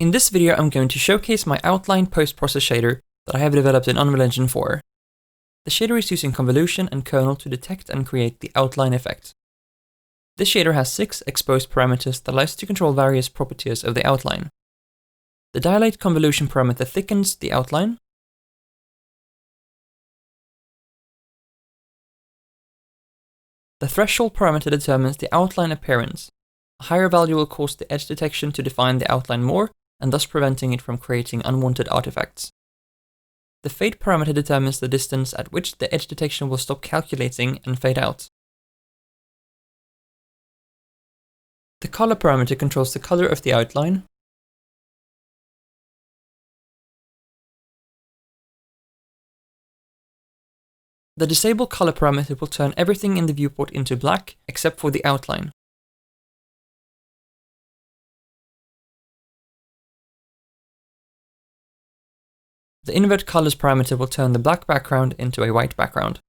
In this video, I'm going to showcase my outline post-process shader that I have developed in Unreal Engine 4. The shader is using convolution and kernel to detect and create the outline effect. This shader has 6 exposed parameters that allows to control various properties of the outline. The dilate convolution parameter thickens the outline. The threshold parameter determines the outline appearance. A higher value will cause the edge detection to define the outline more, and thus preventing it from creating unwanted artifacts. The fade parameter determines the distance at which the edge detection will stop calculating and fade out. The color parameter controls the color of the outline. The disable color parameter will turn everything in the viewport into black except for the outline. The invert colors parameter will turn the black background into a white background.